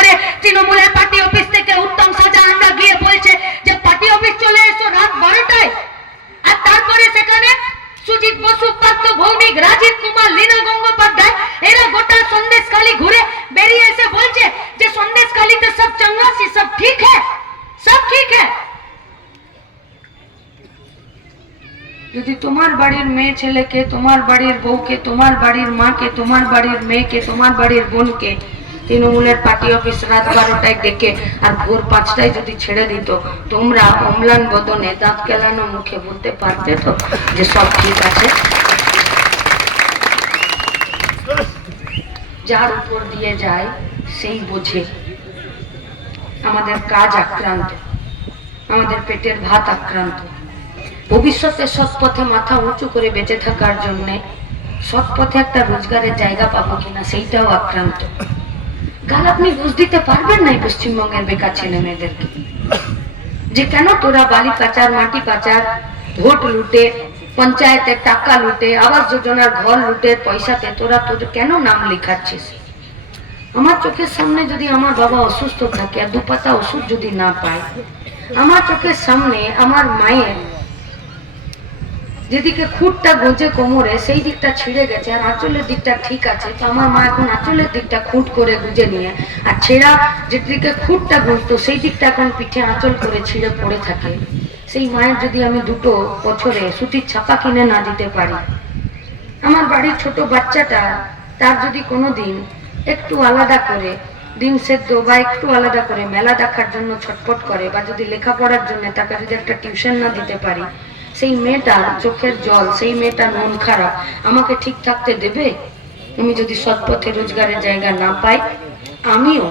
করে তৃণমূলের party office থেকে উত্তম সাজা আমরা গিয়ে বলছে যে পার্টি অফিস চলে এসো রাত বারোটায়। আর তারপরে সেখানে সুজিত বসু, পার্থ ভৌমিক, রাজীব কুমার, লীনা গঙ্গোপাধ্যায়, এরা গোটা সন্দেশখালী ঘুরে বেরিয়ে এসে বলছে যে সন্দেশখালীতে সব চঙ্গা সে সব ঠিক হ্যাঁ সব ঠিক হ্যাঁ। যদি তোমার বাড়ির মেয়ে ছেলেকে, তোমার বাড়ির বউকে, তোমার বাড়ির মাকে, তোমার বাড়ির মেয়েকে, তোমার বাড়ির বোনকে তৃণমূলের পার্টি অফিস রাত বারোটায় ডেকে আর ভোর পাঁচটায় যদি ছেড়ে দিত, তোমরা অম্লান বদনে দাঁত কেলানো মুখে বলতে পারতে তো যে সব ঠিক আছে? যার উপর দিয়ে যায়, সেই বোঝে। আমাদের কাজ আক্রান্ত। আমাদের পেটের ভাত আক্রান্ত। ভবিষ্যতে সৎ পথে মাথা উঁচু করে বেঁচে থাকার জন্যে সৎ পথে একটা রোজগারের জায়গা পাবো কিনা সেইটাও আক্রান্ত। গাল আপনি বুঝ দিতে পারবেন না পশ্চিমবঙ্গের বেকার ছেলে মেয়েদেরকে যে কেন তোরা বালি পাচার, মাটি পাচার, ভোট লুটে পঞ্চায়েতের টাকা লুটে, আবাস যোজনার ঘর লুটে, পয়সাতে তোরা তোদের কেন নাম লেখাচ্ছিস? আমার চোখের সামনে যদি আমার বাবা অসুস্থ থাকে আর দু পাতা ওষুধ যদি না পায়, আমার চোখের সামনে আমার মায়ের যেদিকে খুঁটটা গোজে কোমরে, সেই দিকটা ছিঁড়ে গেছে আর আঁচলের দিকটা ঠিক আছে। তো আমার মা এখন আঁচলের দিকটা খুঁট করে গুজে নিয়ে, আর ছেঁড়া যেদিকে খুঁটটা গুজতো, সেই দিকটা এখন পিঠে আঁচল করে ছিঁড়ে পড়ে থাকে। সেই মায়ের যদি আমি দুটো বছরে সুতির ছাপা কিনে না দিতে পারি, আমার বাড়ির ছোট বাচ্চাটা, তার যদি কোনো দিন একটু আলাদা করে ডিম সেদ্ধ বা একটু আলাদা করে মেলা দেখার জন্য ছটফট করে, বা যদি লেখাপড়ার জন্য তাকে যদি একটা টিউশন না দিতে পারি সেই মেয়েটার চোখের জল, সেই মেয়েটার মন খারাপ, আমাকে ঠিক থাকতে দেবে? আমি যদি সৎপথে রোজগারের জায়গা না পাই, আমিও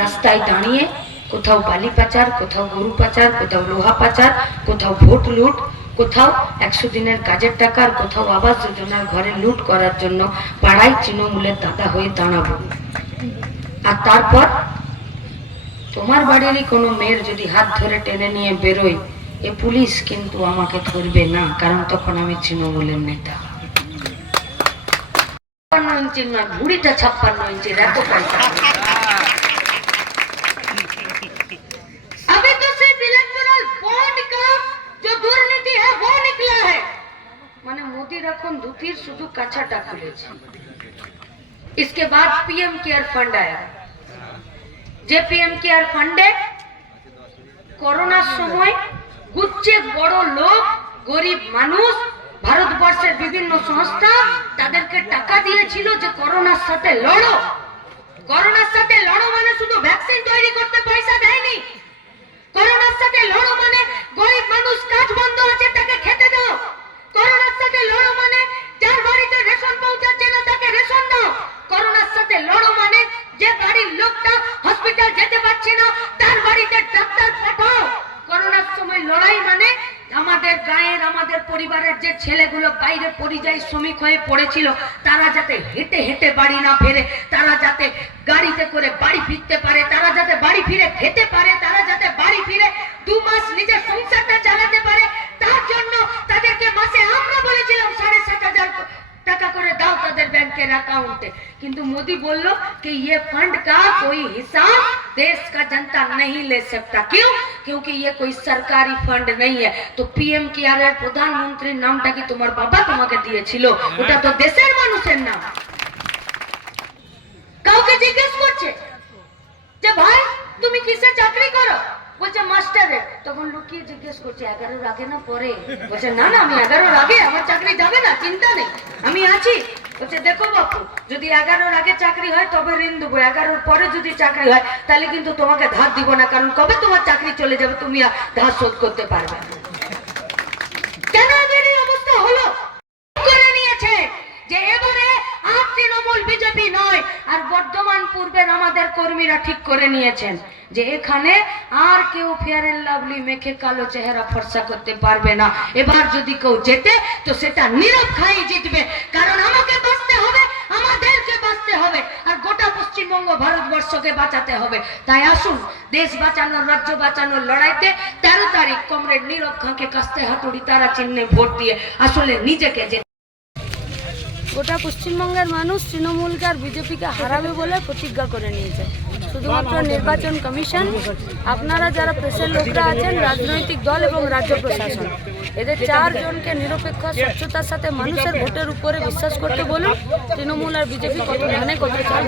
রাস্তায় দাঁড়িয়ে কোথাও বালি পাচার, কোথাও গরু পাচার, কোথাও লোহা পাচার, কোথাও ভোট লুট, কোথাও একশো দিনের কাজের টাকা আর কোথাও আবাস যোজনার ঘরে লুট করার জন্য পাড়ায় তৃণমূলের দাদা হয়ে দাঁড়াবো। আর তারপর? তোমার বাড়িরই কোনো মেয়ের যদি হাত ধরে টেনে নিয়ে বেরোয় এ পুলিশ কিন্তু আমাকে ধরবে না কারণ তখন আমি তৃণমূলের নেতা ছাপ্পান্ন ইঞ্চির নয় ভুড়িটা ছাপ্পান্ন ইঞ্চির এত পয়সা अभी तो सिर्फ इलेक्टोरल बॉन्ड का जो दुर्नीति है वो निकला है মানে মোদির এখন ধুতির শুধু কাছাটা খুলেছে इसके बाद पीएम केयर फंड आया যে পিএম কেয়ার ফান্ডে করোনার সময় গুচ্ছে বড় লোক, গরিব মানুষ, ভারতবর্ষের বিভিন্ন সংস্থা তাদেরকে টাকা দিয়েছিল যে করোনার সাথে লড়ো। করোনার সাথে লড়ো মানে শুধু ভ্যাকসিন তৈরি করতে পয়সা দেয়নি। করোনার সাথে লড়ো মানে গরিব মানুষ কাজ বন্ধ আছে পরিবারের যে ছেলেগুলো বাইরে পরিযায়ী শ্রমিক হয়ে পড়েছিল, তারা যাতে হেঁটে হেঁটে বাড়ি না ফেরে, তারা যাতে গাড়িতে করে বাড়ি ফিরতে পারে, তারা যাতে বাড়ি ফিরে খেতে পারে, তারা যাতে বাড়ি ফিরে দু মাস নিজের সংসারটা চালাতে পারে, তার জন্য তাদেরকে মাসে আমরা বলেছিলাম সাড়ে সাত হাজার টাকা করে দাও তাদের ব্যাংকের অ্যাকাউন্টে কিন্তু মোদি বলল, কি ইয়ে ফান্ড কা? কোই হিসাব? देश का जनता नहीं ले सकता। क्यों? क्योंकि ये कोई सरकारी फंड नहीं है। তো পিএম কেয়ারের প্রধানমন্ত্রীর নামটা কি তোমার বাবা তোমাকে দিয়েছিল ওটা তো দেশের মানুষের নাম কাউকে জিজ্ঞেস করছে যে ভাই তুমি কিসে চাকরি করো বলছে মাস্টারে তখন লুকিয়ে জিজ্ঞেস করছে এগারোর আগে না পরে বলছে না না আমি এগারো আগে আমার চাকরি যাবে না চিন্তা নেই আমি আছি বলছে, দেখো বাপু, যদি এগারোর আগে চাকরি হয়, তবে ঋণ দেবো এগারোর পরে যদি চাকরি হয়, তাহলে কিন্তু তোমাকে ধার দিব না, কারণ কবে তোমার চাকরি চলে যাবে, তুমি ধার শোধ করতে পারবে না। কেন এদের এই অবস্থা হলো করে নিয়েছে যে এবারে আর তৃণমূল বিজেপি নয় আর বর্ধমান পূর্বের আমাদের কর্মীরা ঠিক করে নিয়েছেন যে এখানে আর কেউ ফেয়ার এন্ড লাভলি মেখে কালো চেহারা ফর্সা করতে পারবে না। এবার যদি কেউ জেতে, তো সেটা নীরব খাই জিতবে। কারণ আমাকে বাঁচতে হবে, আমাদেরকে বাঁচতে হবে। আর গোটা পশ্চিমবঙ্গ ভারতবর্ষকে বাঁচাতে হবে। তাই আসুন, দেশ বাঁচানোর, রাজ্য বাঁচানোর লড়াইতে তেরো তারিখ কমরেড নীরব খাঁকে কাস্তে হাতুড়ি তারা চিহ্নে ভোট দিয়ে আসলে নিজেকে যে গোটা পশ্চিমবঙ্গের মানুষ তৃণমূলকে আর বিজেপিকে হারাবে বলে প্রতিজ্ঞা করে নিয়েছে। শুধুমাত্র নির্বাচন কমিশন, আপনারা যারা প্রেসের লোকরা আছেন, রাজনৈতিক দল এবং রাজ্য প্রশাসন, এদের চারজনকে নিরপেক্ষ, স্বচ্ছতার সাথে মানুষের ভোটের উপরে বিশ্বাস করতে বলুন, তৃণমূল আর বিজেপি কত ধানে কত চাল